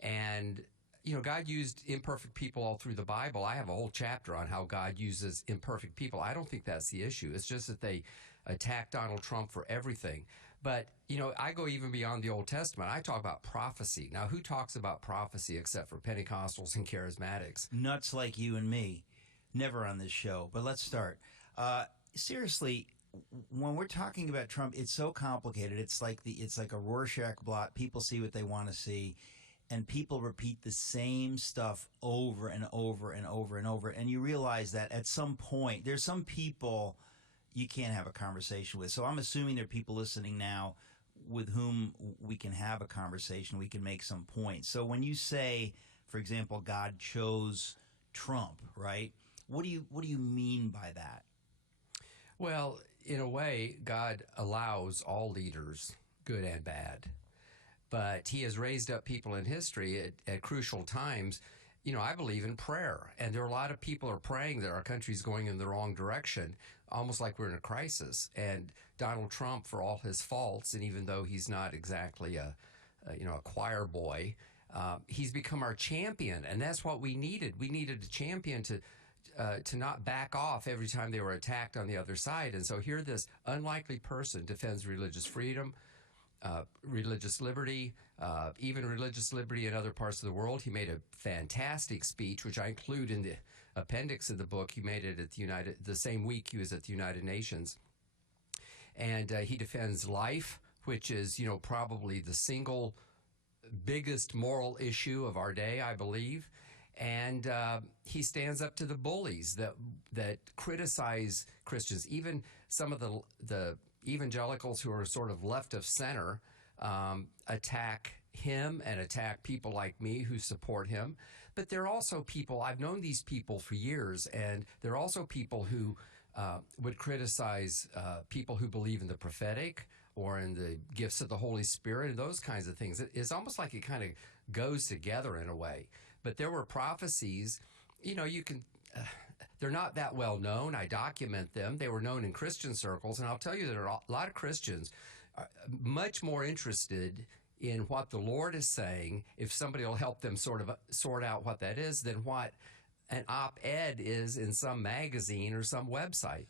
And God used imperfect people all through the Bible. I have a whole chapter on how God uses imperfect people. I don't think that's the issue. It's just that they attack Donald Trump for everything. But, I go even beyond the Old Testament. I talk about prophecy. Now, who talks about prophecy except for Pentecostals and charismatics? Nuts like you and me. Never on this show. But let's start. Seriously, when we're talking about Trump, it's so complicated. It's like a Rorschach blot. People see what they want to see. And people repeat the same stuff over and over and over and over. And you realize that at some point, there's some people you can't have a conversation with. So I'm assuming there are people listening now with whom we can have a conversation. We can make some points. So when you say, for example, God chose Trump, right? What do you mean by that? Well, in a way, God allows all leaders, good and bad. But he has raised up people in history at crucial times. I believe in prayer. And there are a lot of people are praying that our country's going in the wrong direction, almost like we're in a crisis. And Donald Trump, for all his faults, and even though he's not exactly a choir boy, he's become our champion. And that's what we needed. We needed a champion to not back off every time they were attacked on the other side. And so here this unlikely person defends religious freedom, religious liberty, even religious liberty in other parts of the world. He made a fantastic speech, which I include in the appendix of the book. He made it at the same week he was at the United Nations. And he defends life, which is, probably the single biggest moral issue of our day, I believe. And he stands up to the bullies that criticize Christians. Even some of the evangelicals who are sort of left of center attack him and attack people like me who support him. But there are also people, I've known these people for years, and there are also people who would criticize people who believe in the prophetic or in the gifts of the Holy Spirit and those kinds of things. It's almost like it kind of goes together in a way. But there were prophecies, you can... they're not that well known. I document them. They were known in Christian circles. And I'll tell you that a lot of Christians are much more interested in what the Lord is saying, if somebody will help them sort out what that is, than what an op-ed is in some magazine or some website.